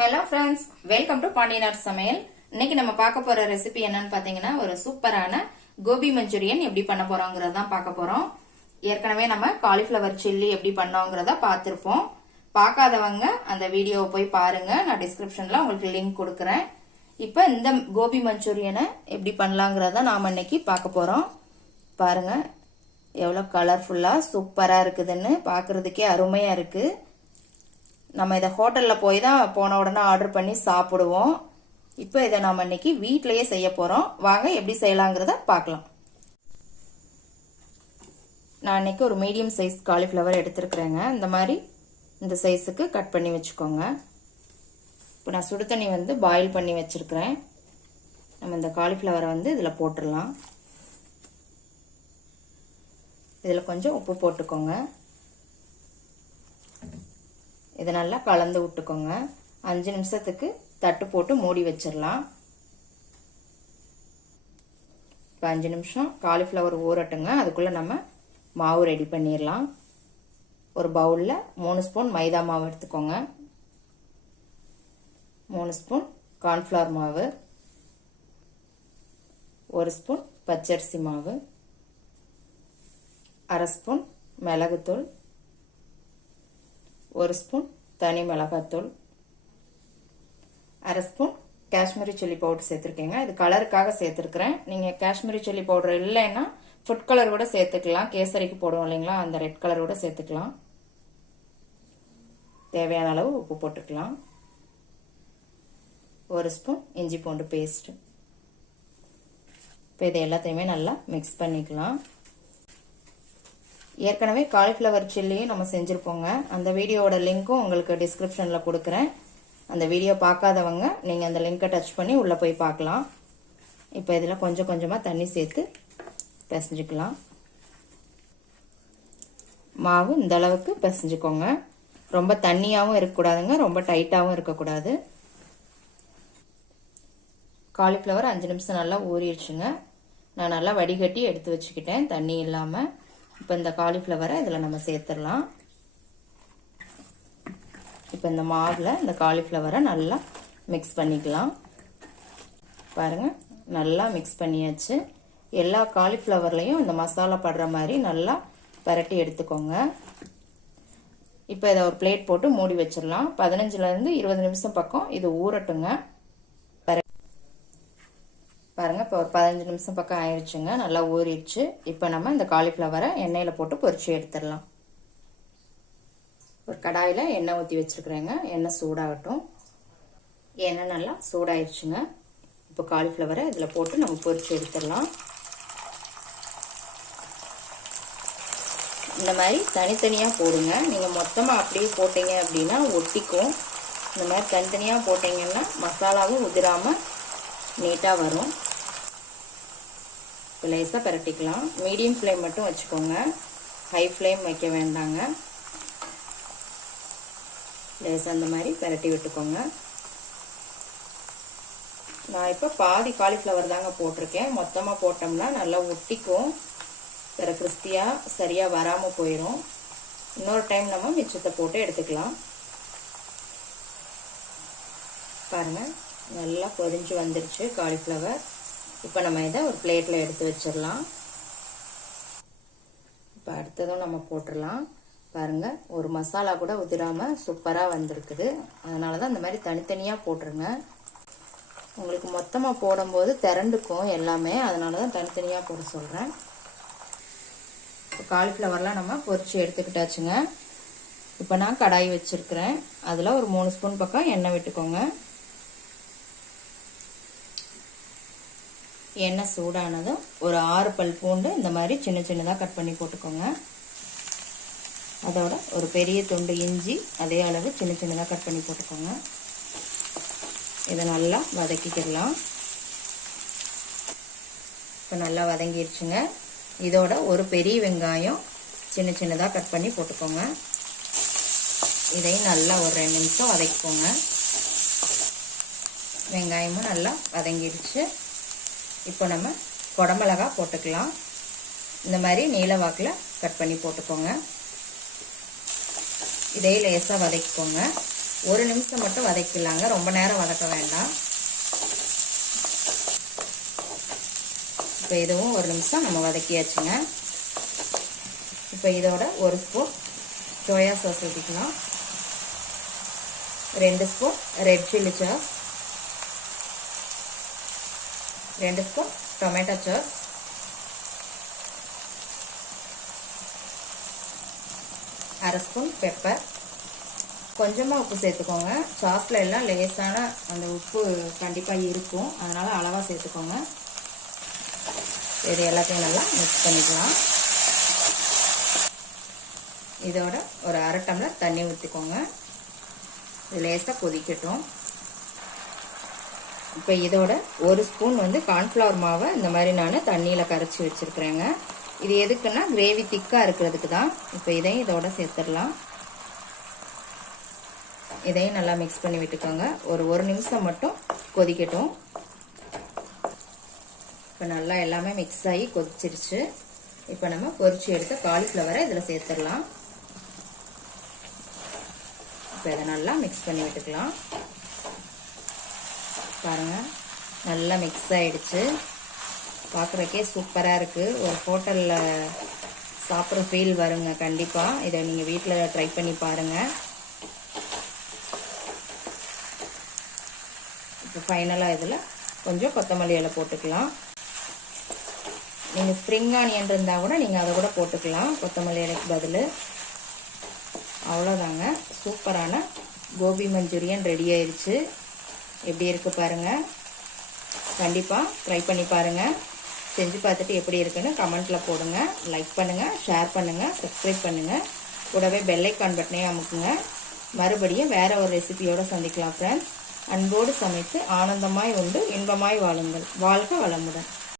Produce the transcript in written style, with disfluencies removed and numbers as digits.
Hello friends, welcome to Pandiyanar சமையல். இன்னைக்கு நம்ம பார்க்க போற ரெசிபி என்னன்னு பாத்தீங்கன்னா ஒரு சூப்பரான கோபி மஞ்சூரியன் எப்படி பண்ண போறோங்கிறத தான் பார்க்க போறோம். ஏற்கனவே நம்ம காலிஃபிளவர் சில்லி எப்படி பண்ணோங்கிறத பார்த்திருப்போம். பார்க்காதவங்க அந்த வீடியோவை போய் பாருங்க, நான் டிஸ்கிரிப்ஷன்ல உங்களுக்கு லிங்க் கொடுக்குறேன். இப்போ இந்த கோபி மஞ்சூரியனை எப்படி பண்ணலாங்கிறத நாம இன்னைக்கு பார்க்க போறோம். பாருங்க எவ்வளவு கலர்ஃபுல்லா சூப்பரா இருக்குதுன்னு, பார்க்கறதுக்கே அருமையா இருக்கு. நம்ம இதை ஹோட்டலில் போய் தான் போன உடனே ஆர்டர் பண்ணி சாப்பிடுவோம். இப்போ இதை நம்ம இன்னைக்கு வீட்டிலேயே செய்ய போகிறோம். வாங்க எப்படி செய்யலாங்கிறத பார்க்கலாம். நான் இன்னைக்கு ஒரு மீடியம் சைஸ் காலிஃப்ளவர் எடுத்துருக்குறேங்க. இந்த மாதிரி இந்த சைஸுக்கு கட் பண்ணி வச்சுக்கோங்க. இப்போ நான் சுடு தண்ணி பாயில் பண்ணி வச்சுருக்கிறேன். நம்ம இந்த காலிஃப்ளவரை இதில் போட்டுடலாம். இதில் கொஞ்சம் உப்பு போட்டுக்கோங்க. இதை நல்லா கலந்து விட்டுக்கோங்க. 5 நிமிஷத்துக்கு தட்டு போட்டு மூடி வச்சிடலாம். இப்போ 5 நிமிஷம் காலிஃப்ளவர் ஊறட்டுங்க. அதுக்குள்ளே நம்ம மாவு ரெடி பண்ணிடலாம். ஒரு பவுலில் 3 ஸ்பூன் மைதா மாவு எடுத்துக்கோங்க. 3 ஸ்பூன் கார்ன்ஃப்ளவர் மாவு, 1 ஸ்பூன் பச்சரிசி மாவு, 1/2 ஸ்பூன் மிளகுத்தூள், 1 ஸ்பூன் தனி மிளகாத்தூள், 1/2 ஸ்பூன் காஷ்மீரி சில்லி பவுடர் சேர்த்துருக்கேங்க. இது கலருக்காக சேர்த்துருக்கிறேன். நீங்கள் காஷ்மீரி சில்லி பவுடர் இல்லைன்னா ஃபுட் கலர் கூட சேர்த்துக்கலாம். கேசரிக்கு போடுவோம் இல்லைங்களா, அந்த ரெட் கலர் கூட சேர்த்துக்கலாம். தேவையான அளவு உப்பு போட்டுக்கலாம். 1 ஸ்பூன் இஞ்சி பூண்டு பேஸ்ட். இப்போ இதை எல்லாத்தையுமே நல்லா மிக்ஸ் பண்ணிக்கலாம். ஏற்கனவே காலிஃப்ளவர் சில்லியும் நம்ம செஞ்சுருப்போங்க. அந்த வீடியோவோட லிங்க்கும் உங்களுக்கு டிஸ்கிரிப்ஷனில் கொடுக்குறேன். அந்த வீடியோ பார்க்காதவங்க நீங்கள் அந்த லிங்கை டச் பண்ணி உள்ளே போய் பார்க்கலாம். இப்போ இதில் கொஞ்சம் கொஞ்சமாக தண்ணி சேர்த்து பிசைஞ்சுக்கலாம். மாவு இந்த அளவுக்கு பிசைஞ்சுக்கோங்க. ரொம்ப தண்ணியாகவும் இருக்கக்கூடாதுங்க, ரொம்ப டைட்டாகவும் இருக்கக்கூடாது. காலிஃப்ளவர் 5 நிமிஷம் நல்லா ஊறிடுச்சுங்க. நான் நல்லா வடிகட்டி எடுத்து வச்சுக்கிட்டேன் தண்ணி இல்லாமல். இப்போ இந்த காலிஃப்ளவரை இதில் நம்ம சேர்த்துடலாம். இப்போ இந்த மாவில் இந்த காலிஃப்ளவரை நல்லா மிக்ஸ் பண்ணிக்கலாம். பாருங்கள், நல்லா மிக்ஸ் பண்ணியாச்சு. எல்லா காலிஃப்ளவர்லையும் இந்த மசாலா படுற மாதிரி நல்லா பரட்டி எடுத்துக்கோங்க. இப்போ இதை ஒரு பிளேட் போட்டு மூடி வச்சிடலாம். 15லேருந்து 20 நிமிஷம் பக்கம் இது ஊறட்டுங்க. பாருங்க, இப்போ ஒரு 15 நிமிஷம் பக்கம் ஆயிடுச்சுங்க. நல்லா ஊறிடுச்சு. இப்போ நம்ம இந்த காலிஃப்ளவரை எண்ணெயில் போட்டு பொரிச்சு எடுத்துடலாம். ஒரு கடாயில் எண்ணெய் ஊற்றி வச்சுருக்குறேங்க. எண்ணெய் சூடாகட்டும். எண்ணெய் நல்லா சூடாயிடுச்சுங்க. இப்போ காலிஃப்ளவரை இதில் போட்டு நம்ம பொரிச்சு எடுத்துடலாம். இந்த மாதிரி தனித்தனியாக போடுங்க. நீங்கள் மொத்தமாக அப்படியே போட்டீங்க அப்படின்னா ஒட்டிக்கும். இந்த மாதிரி தனித்தனியாக போட்டிங்கன்னா மசாலாவும் உதிராமல் நீட்டாக வரும். இப்போ லேசாக பரட்டிக்கலாம். மீடியம் ஃப்ளேம் மட்டும் வச்சுக்கோங்க, ஹை ஃப்ளேம் வைக்க வேண்டாங்க. லேசாக அந்த மாதிரி பரட்டி விட்டுக்கோங்க. நான் இப்போ பாதி காலிஃப்ளவர் தாங்க போட்டிருக்கேன். மொத்தமாக போட்டோம்னா நல்லா ஒட்டிக்கும், வேறு கிறிஸ்பியாக சரியாக வராமல் போயிடும். இன்னொரு டைம் நம்ம மிச்சத்தை போட்டு எடுத்துக்கலாம். பாருங்கள், நல்லா பொரிஞ்சு வந்துருச்சு காலிஃப்ளவர். இப்போ நம்ம இதை ஒரு பிளேட்டில் எடுத்து வச்சிடலாம். இப்போ அடுத்ததும் நம்ம போட்டுடலாம். பாருங்கள், ஒரு மசாலா கூட உதிராமல் சூப்பராக வந்திருக்குது. அதனால தான் இந்த மாதிரி தனித்தனியாக போட்டுருங்க. உங்களுக்கு மொத்தமாக போடும்போது திரண்டுக்கும் எல்லாமே, அதனால தான் தனித்தனியாக போட சொல்கிறேன். இப்போ காலிஃப்ளவர்லாம் நம்ம பொரிச்சு எடுத்துக்கிட்டாச்சுங்க. இப்போ நான் கடாய் வச்சுருக்கிறேன். அதில் ஒரு 3 ஸ்பூன் பக்கம் எண்ணெய் விட்டுக்கோங்க. எண்ணெய் சூடானதும் ஒரு 6 பல் பூண்டு இந்த மாதிரி சின்ன சின்னதாக கட் பண்ணி போட்டுக்கோங்க. அதோட ஒரு பெரிய துண்டு இஞ்சி அதே அளவு சின்ன சின்னதாக கட் பண்ணி போட்டுக்கோங்க. இதை நல்லா வதக்கிக்கிடலாம். இப்போ நல்லா வதங்கிடுச்சுங்க. இதோட ஒரு பெரிய வெங்காயம் சின்ன சின்னதாக கட் பண்ணி போட்டுக்கோங்க. இதையும் நல்லா ஒரு 2 நிமிஷம் வதக்கிக்கோங்க. வெங்காயமும் நல்லா வதங்கிடுச்சு. இப்போ நம்ம குடமிளகா போட்டுக்கலாம். இந்த மாதிரி நீல வாக்கில் கட் பண்ணி போட்டுக்கோங்க. இதை லேசாக வதக்கிக்கோங்க. ஒரு நிமிஷம் மட்டும் வதக்கிடலாங்க, ரொம்ப நேரம் வதக்க வேண்டாம். இப்போ இதுவும் ஒரு நிமிஷம் நம்ம வதக்கியாச்சுங்க. இப்போ இதோட ஒரு ஸ்பூன் சோயா சாஸ் ஊற்றிக்கலாம், 2 spoon red chilli sauce, 2 spoon tomato sauce, 1/2 spoon pepper, கொஞ்சமாக உப்பு சேர்த்துக்கோங்க. சாஸில் எல்லாம் லேசான அந்த உப்பு கண்டிப்பாக இருக்கும், அதனால் அளவாக சேர்த்துக்கோங்க. இது எல்லாத்தையும் நல்லா மிக்ஸ் பண்ணிக்கலாம். இதோட ஒரு 1/2 டம்ளர் தண்ணி ஊற்றிக்கோங்க. இது லேசாக கொதிக்கட்டும். இப்போ இதோட ஒரு ஸ்பூன் கார்ன்ஃப்ளவர் மாவை இந்த மாதிரி நான் தண்ணியில் கரைச்சி வச்சுருக்கிறேங்க. இது எதுக்குன்னா கிரேவி திக்காக இருக்கிறதுக்கு தான். இப்போ இதையும் இதோட சேர்த்துடலாம். இதையும் நல்லா மிக்ஸ் பண்ணி விட்டுக்கோங்க. ஒரு நிமிஷம் மட்டும் கொதிக்கட்டும். இப்போ நல்லா எல்லாமே மிக்ஸ் ஆகி கொதிச்சிருச்சு. இப்போ நம்ம பொரிச்சு எடுத்த காலிஃப்ளவரை இதில் சேர்த்துடலாம். இப்போ இதை நல்லா மிக்ஸ் பண்ணி விட்டுக்கலாம். பாருங்கள், நல்லா மிக்ஸ் ஆகிடுச்சு. பார்க்குறக்கே சூப்பராக இருக்குது. ஒரு ஹோட்டலில் சாப்பிட்ற ஃபீல் வருங்க கண்டிப்பாக. இதை நீங்கள் வீட்டில் ட்ரை பண்ணி பாருங்கள். இப்போ ஃபைனலாக இதில் கொஞ்சம் கொத்தமல்லி இலை போட்டுக்கலாம். நீங்கள் ஸ்ப்ரிங் ஆனியன் இருந்தால் கூட நீங்கள் அதை கூட போட்டுக்கலாம் கொத்தமல்லி இலைக்கு பதில். அவ்வளோதாங்க, சூப்பரான கோபி மஞ்சூரியன் ரெடி ஆயிடுச்சு. எப்படி இருக்குது பாருங்கள். கண்டிப்பாக ட்ரை பண்ணி பாருங்கள். செஞ்சு பார்த்துட்டு எப்படி இருக்குன்னு கமெண்ட்டில் போடுங்க. லைக் பண்ணுங்கள், ஷேர் பண்ணுங்கள், சப்ஸ்கிரைப் பண்ணுங்கள். கூடவே பெல் ஐக்கான் பட்டனையும் அமுக்குங்க. மறுபடியும் வேறு ஒரு ரெசிபியோடு சந்திக்கலாம் ஃப்ரெண்ட்ஸ். அன்போடு சமைத்து ஆனந்தமாய் உண்டு இன்பமாய் வாழுங்கள். வாழ்க வளமுடன்.